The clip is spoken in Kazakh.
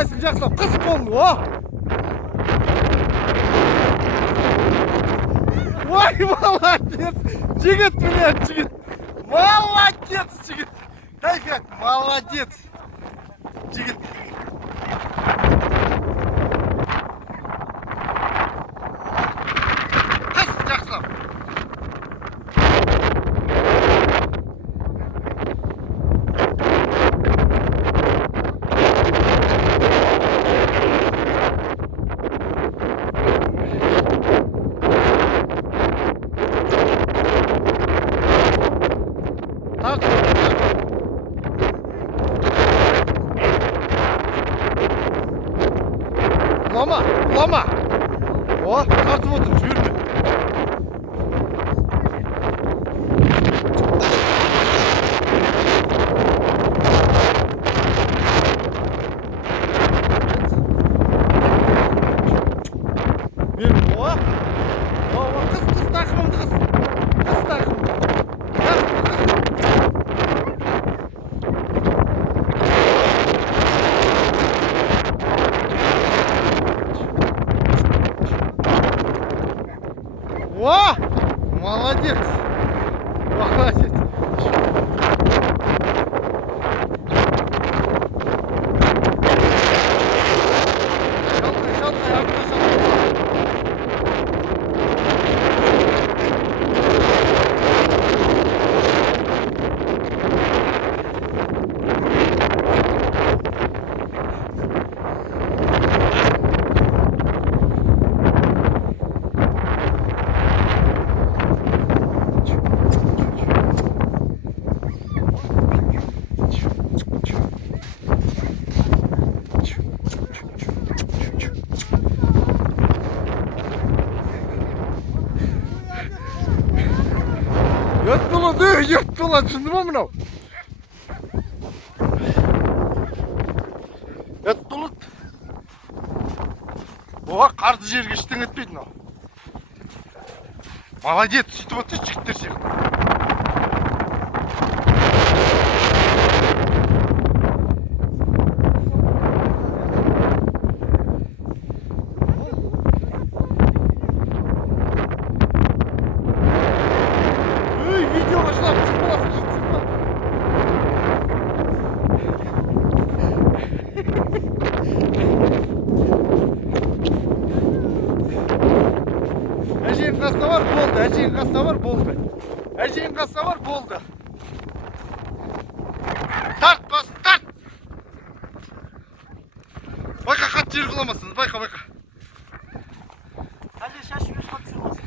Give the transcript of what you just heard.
Қалайсың жақсылап? Қыс қолын, о! Ой, молодец! Жігіт, блядь, жігіт! Молодец, жігіт! Ай, как, молодец! Жігіт! Қыс жақсылап! Лама! О, тартып отыр, жіберме. Беріп, о! Қыз тақымымды қыз. Қыз тақымымды. О! Молодец! Молодец! Ет болады, түсінді ма мынау? Ет болады. Оға қарды жерге іштен етпейді мынау. Молодец, сөйтіп отыр жігіттер сияқты. Әжейін қастабар болды. Әжейін қастабар болды. Тарт бас, тарт! Байқа қатты жер қыламасыңыз, байқа. Әже шашуын қатты жүрмесін.